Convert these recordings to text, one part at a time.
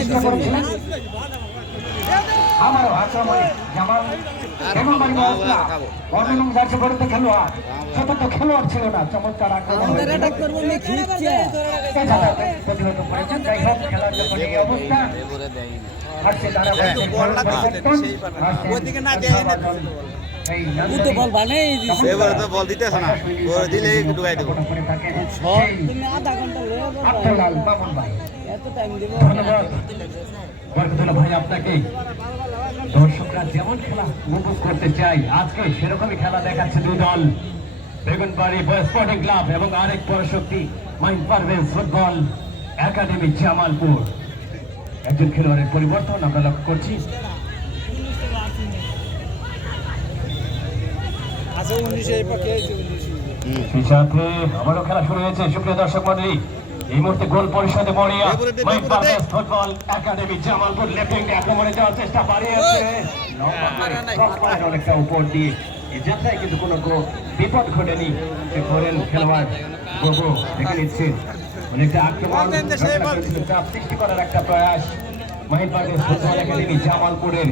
চেষ্টা করেছিলেন আমারও আক্রমণে জামাল এবং অন্যান্য জার্সি পড়তে খেলোয়াড় চতুর্থ খেলোয়াড় ছিল না, চমৎকার আক্রমণ প্রতিহত করেছেন। যাই হোক খেলার যখন এই অবস্থা আসছে তারা বল দিতেছ না, দিলে ঢুকাই দেবো। ভাই আপনাকে দর্শকরা যেমন খেলা উপভোগ করতে চাই আজকে সেরকমই খেলা দেখাচ্ছে দুই দল, বেগুনবাড়ি বয়েজ স্পোর্টিং ক্লাব এবং আরেক পরাশক্তি mind Parvez football academy Jamalpur. একজন খেলোয়াড়ের পরিবর্তন আমরা লক্ষ্য করছি। সাথে আবারও খেলা শুরু হয়েছে। সুপ্রিয় দর্শক মন্ডলী, এই মুহূর্তে গোল পরিষদে মরিয়া mind Parvez football academy Jamalpur লেফটিং আক্রমণে যাওয়ার চেষ্টা বাড়িয়েছে অনেকটা উপর দিয়ে। এই যাত্রায় কিন্তু কোনো বিপদ ঘটেনি। করেন খেলোয়াড় গোগো দেখে নিচ্ছে অনেকটা আক্রমণ চাপ সৃষ্টি করার একটা প্রয়াস মাইন্ড পারভেজ ফুটবল একাডেমি জামালপুরের।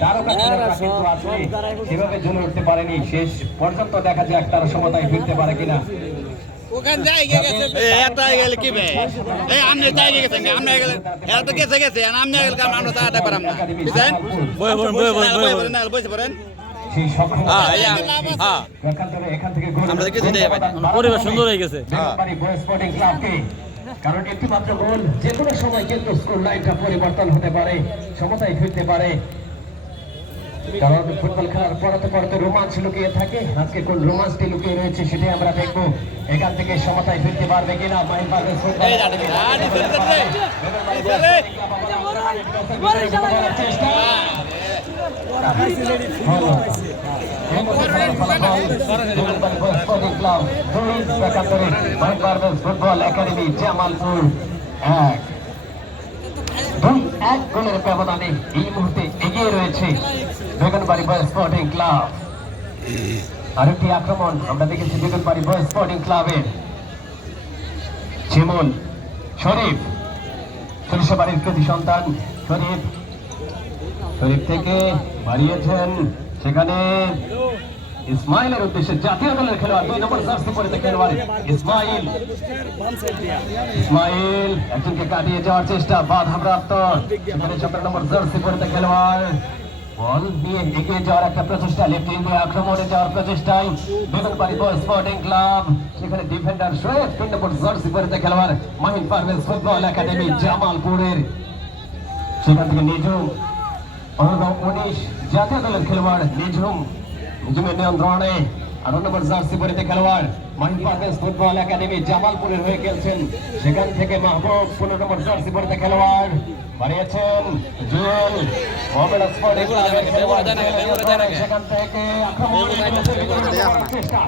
তারকা খেলোয়াড়রা কিন্তু আসলে সেভাবে জ্বলে উঠতে পারেনি, শেষ পর্যন্ত দেখা যাক তারা সমতায় ফিরতে পারে কিনা। পরিবেশ সুন্দর হয়ে গেছে, কারণ একটি মাত্র গোল যে কোনো সময় কিন্তু স্কোর লাইনটা পরিবর্তন হতে পারে, সমতায় ফিরতে পারে। কারণ ফুটবল খেলার পড়াতে পড়াতে রোমাঞ্চ লুকিয়ে থাকে, আজকে কোন রোমাঞ্চটি লুকিয়ে রয়েছে সেটাই আমরা দেখবো। এখান থেকে সমতায় ফিরতে পারবে কিনা mind Parvez football academy Jamalpur 2-1 গোলের ব্যবধানে এই মুহূর্তে এগিয়ে রয়েছে বেগুনবাড়ি বয়েজ স্পোর্টিং ক্লাব। আরেকটি আক্রমণ আমরা দেখেছি বেগুনবাড়ি বয়েজ স্পোর্টিং ক্লাবের যেমন শরীফ সরিষাবাড়ির কৃতি সন্তান শরীফ থেকে বাড়িয়েছেন, সেখানে ইসমাইলের উদ্দেশ্যে জাতীয় দলের খেলোয়াড় 2 নম্বর জার্সি পরিহিত খেলোয়াড় ইসমাইল একজনকে কাটিয়ে যাওয়ার চেষ্টা বাধাপ্রাপ্ত, সেখানে 17 নম্বর জার্সি পরিহিত খেলোয়াড় বল নিয়ে এগিয়ে যাওয়ার একটা প্রচেষ্টা, লেফট ইন্ডিয়া আক্রমণে যাওয়ার প্রচেষ্টায় বেগুনবাড়ি বয়েজ স্পোর্টিং ক্লাব। সেখানে ডিফেন্ডার শোয়েব 3 নম্বর জার্সি পরিহিত খেলোয়াড় মাহিন পারভেজ ফুটবল একাডেমি জামালপুরের, সেখান থেকে নিজুম 19 জাতীয় দলের খেলোয়াড় নিজুমের নিয়ন্ত্রণে 18 নম্বর জার্সি পরিহিত খেলোয়াড় মাহিন পারভেজ ফুটবল একাডেমি জামালপুরের হয়ে খেলছেন। সেখান থেকে মাহবুব 15 নম্বর জার্সি পরিহিত খেলোয়াড় বাড়িয়েছেন জুয়েল স্পোর্টিং ক্লাবের খেলোয়াড়, সেখান থেকে আক্রমণ চেষ্টা